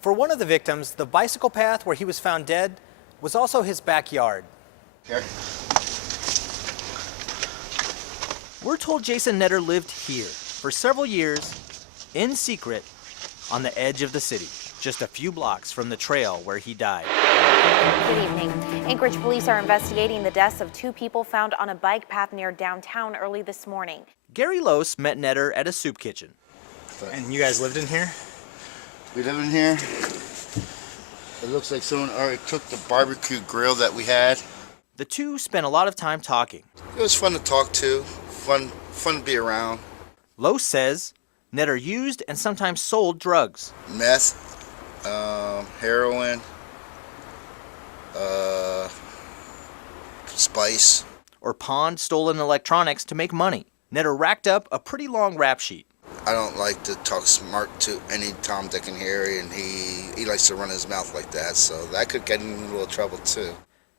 For one of the victims, the bicycle path where he was found dead was also his backyard. Here. We're told Jason Netter lived here for several years, in secret, on the edge of the city, just a few blocks from the trail where he died. Good evening. Anchorage police are investigating the deaths of two people found on a bike path near downtown early this morning. Gary Lose met Netter at a soup kitchen. And you guys lived in here? We live in here. It looks like someone already took the barbecue grill that we had. The two spent a lot of time talking. It was fun to talk to, fun to be around. Lose says Netter used and sometimes sold drugs. Meth, heroin, spice. Or pawned stolen electronics to make money. Netter racked up a pretty long rap sheet. I don't like to talk smart to any Tom, Dick, and Harry, and he likes to run his mouth like that, so that could get him in a little trouble too.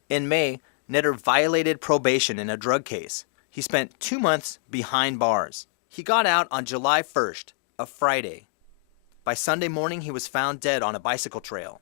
In May, Netter violated probation in a drug case. He spent 2 months behind bars. He got out on July 1st, a Friday. By Sunday morning, he was found dead on a bicycle trail.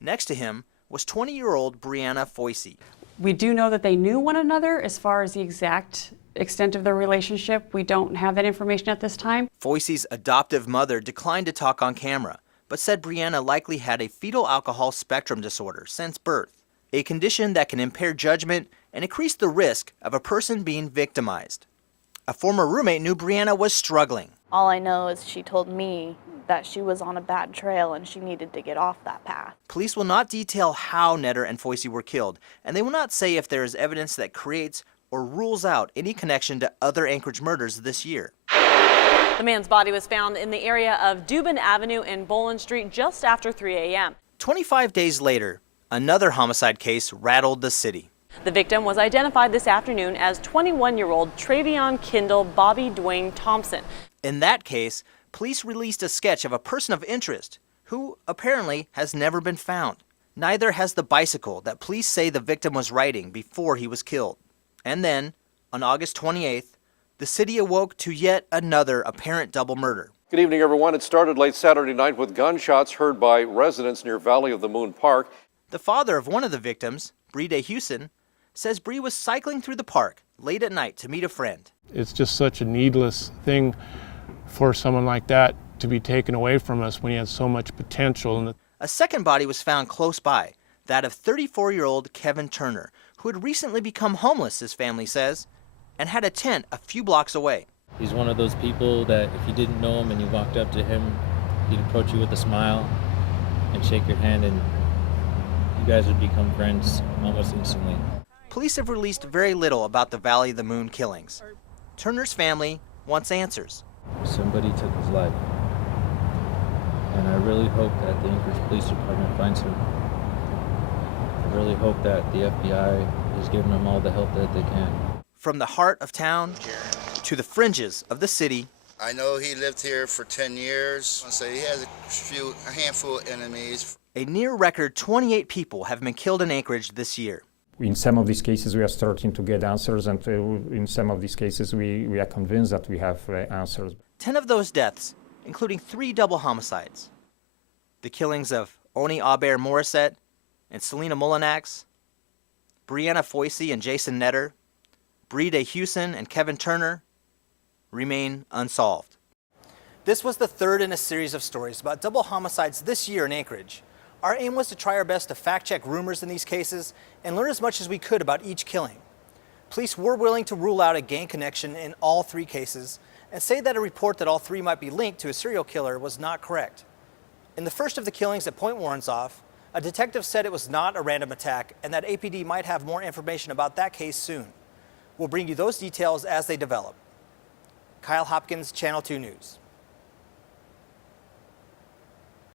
Next to him was 20-year-old Brianna Foisey. We do know that they knew one another. As far as the exact extent of their relationship, we don't have that information at this time. Foisey's adoptive mother declined to talk on camera, but said Brianna likely had a fetal alcohol spectrum disorder since birth, a condition that can impair judgment and increase the risk of a person being victimized. A former roommate knew Brianna was struggling. All I know is she told me that she was on a bad trail and she needed to get off that path. Police will not detail how Netter and Foisey were killed, and they will not say if there is evidence that creates or rules out any connection to other Anchorage murders this year. The man's body was found in the area of Dubin Avenue and Boland Street just after 3 a.m. 25 days later, another homicide case rattled the city. The victim was identified this afternoon as 21-year-old Travion Kendall Bobby Dwayne Thompson. In that case, police released a sketch of a person of interest who apparently has never been found. Neither has the bicycle that police say the victim was riding before he was killed. And then, on August 28th, the city awoke to yet another apparent double murder. Good evening, everyone. It started late Saturday night with gunshots heard by residents near Valley of the Moon Park. The father of one of the victims, Bree DeHusen, says Bree was cycling through the park late at night to meet a friend. It's just such a needless thing for someone like that to be taken away from us when he has so much potential. A second body was found close by, that of 34-year-old Kevin Turner, who had recently become homeless, his family says, and had a tent a few blocks away. He's one of those people that if you didn't know him and you walked up to him, he'd approach you with a smile and shake your hand, and you guys would become friends almost instantly. Police have released very little about the Valley of the Moon killings. Turner's family wants answers. Somebody took his life, and I really hope that the Anchorage Police Department finds him. I really hope that the FBI is giving them all the help that they can. From the heart of town to the fringes of the city. I know he lived here for 10 years, so he has a handful of enemies. A near record 28 people have been killed in Anchorage this year. In some of these cases, we are starting to get answers, and in some of these cases, we are convinced that we have answers. 10 of those deaths, including 3 double homicides. The killings of Oni Aber Morissette and Selena Mullinax, Brianna Foisey and Jason Netter, Bree DeHusen and Kevin Turner, remain unsolved. This was the third in a series of stories about double homicides this year in Anchorage. Our aim was to try our best to fact-check rumors in these cases and learn as much as we could about each killing. Police were willing to rule out a gang connection in all 3 cases and say that a report that all 3 might be linked to a serial killer was not correct. In the first of the killings at Point Warrenzoff, a detective said it was not a random attack and that APD might have more information about that case soon. We'll bring you those details as they develop. Kyle Hopkins, Channel 2 News.